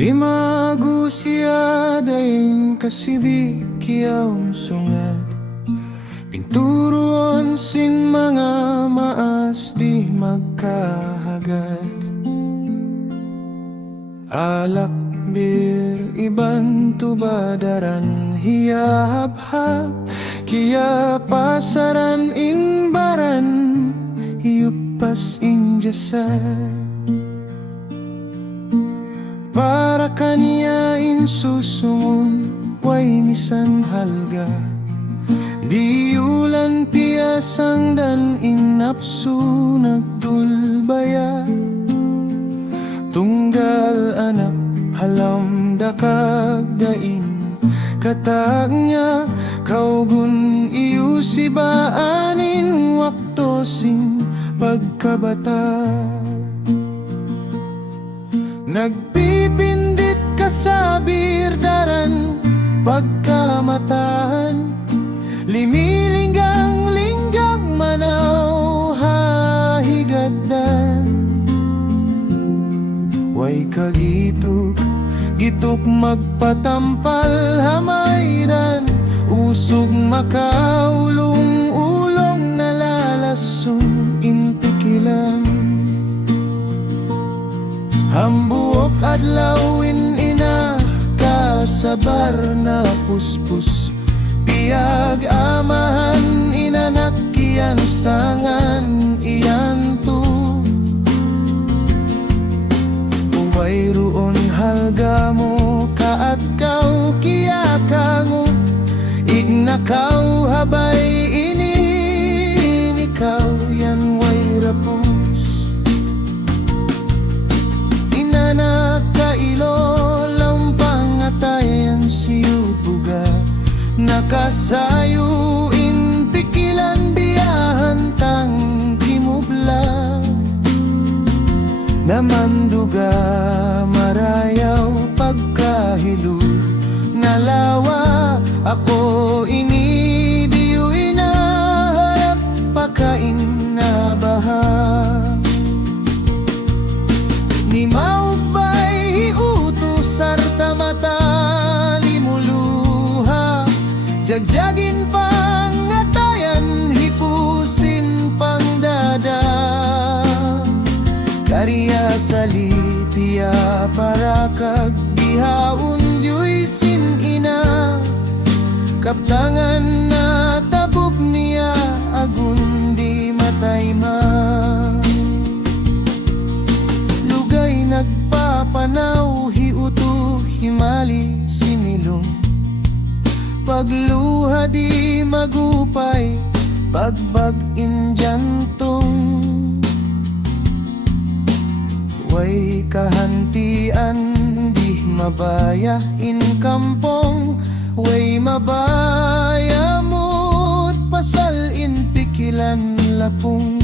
Limagu siya daing kasibik kiyang sungad, pinturuan sin mga maas di magkahagad. Alak bir iban tubadaran hiyab-hab, kiya pasaran inbaran iyupas injasad. Para kaniya insusumun way misan halga, di ulan piyasang dan inapsu nagdulbaya. Tunggal anak halam dakag dain katagnya, kaugun iyu sibaanin wakto sing pagkabata. Nagpipindit ka sa birdaran pagkamatahan, limilinggang-linggang manaw hahigadan. Way kagituk, gituk magpatampal hamayran, usog makaulong-ulong nalalasong inpikilan. Hambuok adlawin ina kasabar na puspus, piyag amahan inanakkian sangan iyanto. Mayroon halga mo kaat kau kiyakango, ignakaw habay ikaw yan way rapos. Inanak kailo lampang atayan siyo buga, nakasayo inpikilan biyahan tang kimubla. Namanduga marayaw pagkahilul, nalawa ako ini diyo inaharap pakain na baha. Ni maupay hiutos sarta mata limuluha, jagjagin pangatayan hipusin pangdada. Karya salipia para kagbihaun diyo'y sinina, kaptangan na tabuk niya agun di matayma. Lugay nagpapanaw hiuto himali similong, pagluha di magupay bagbag injantong. Way kahantian di mabaya in kampong, way mabaya mo't pasal in pikilan lapong.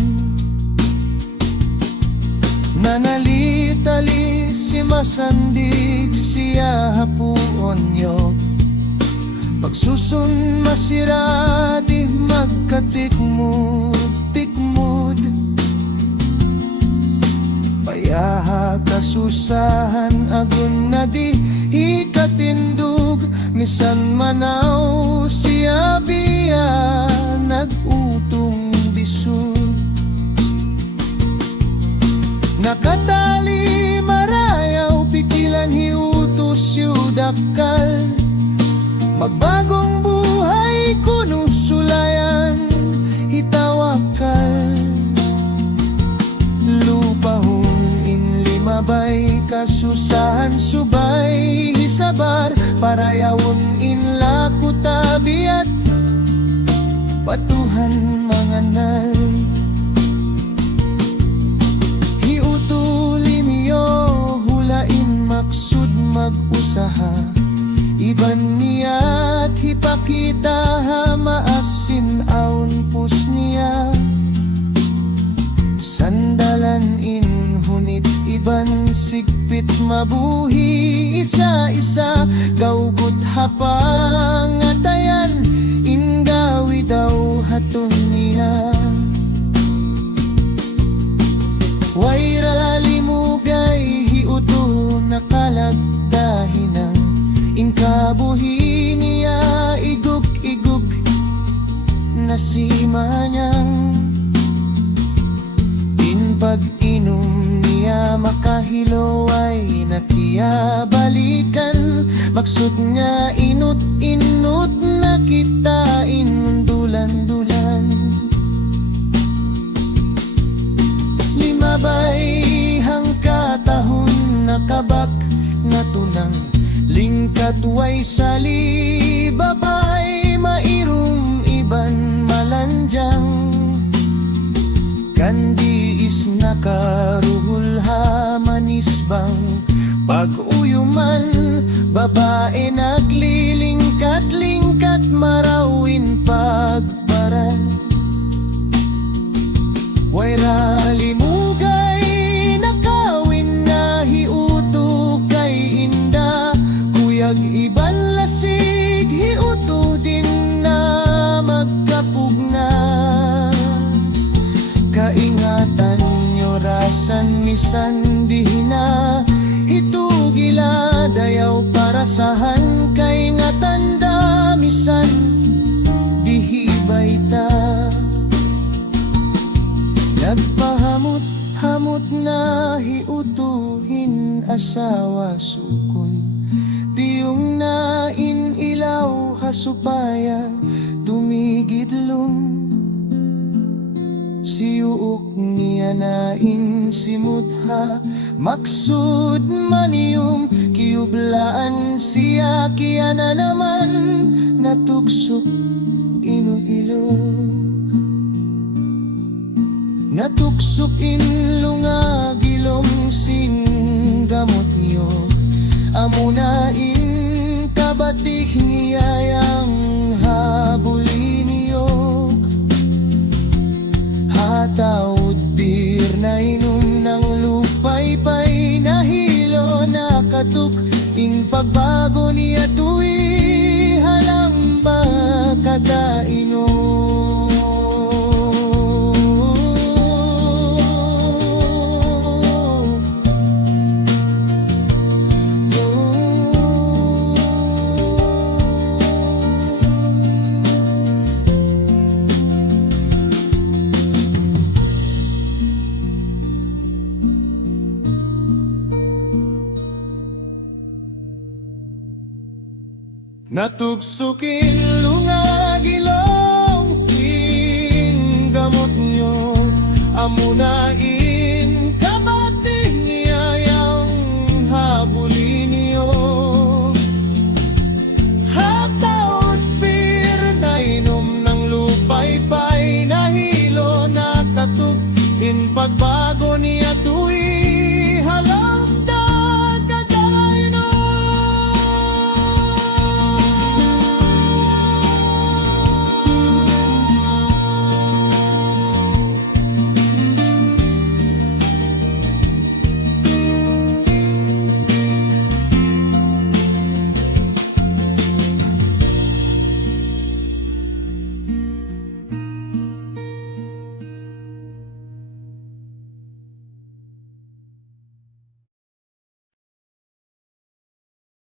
Nanalitali si masandig siya hapuon yog, pagsusun masira di magkatikmud. Payaha kasusahan agun na di ikatindug, misan manaw siya biya nagutong bisug. Nakatali marayaw pikilan hiutos yu dakal, magbagong buhay kuno sulayan hitawakal. Lupahong mabay kasusahan subay hisabar, parayawon inlaku tabiat patuhan manganal. Hiutuli miyo hulain maksud mag-usaha, iban niya't hipakita hamaasin aun pus niya. Sandalan inhunit iban sigpit mabuhi isa-isa, gawgut hapang atayan ingawi daw hatun niya. Way rali mo gay hiuto nakalag manyang in pag-inom niya makahilo ay nakiya balikan. Maksud niya inut-inut na kita inundulan-dulan. Limabay hangkatahon nakabak na tunang lingkat way sali babay mairum iban malanjang. Kandi is nakaruhul ha manisbang pag-uyuman. Babae naglilingkat-lingkat marawin pagbaran. Wayra limugay nakawin na hiuto kay inda. Kuyag iban lasig hiuto din na magkapugna. Kaingatan nyo rasan misan dihina. Hitugila dayaw parasahan kay nga tanda misan dihibay ta. Nagpahamot-hamot na hiutuhin asawa sukon. Piyong na inilaw hasupaya tumigidlong. Siyuok niya na insimutha maksud maniyong kiublaan siya kiya na naman natugsok inuilong. Natuksok inlunga gilong singgamot niyo. Amuna in kabatik niyayang habulin niyo. Hatawid bir na inom ng lupay-pay na hilo na katuk. Ing pagbago niya tuwi halang ba kadainom. Natugsukin lungagilong singgamot nyo. Amuna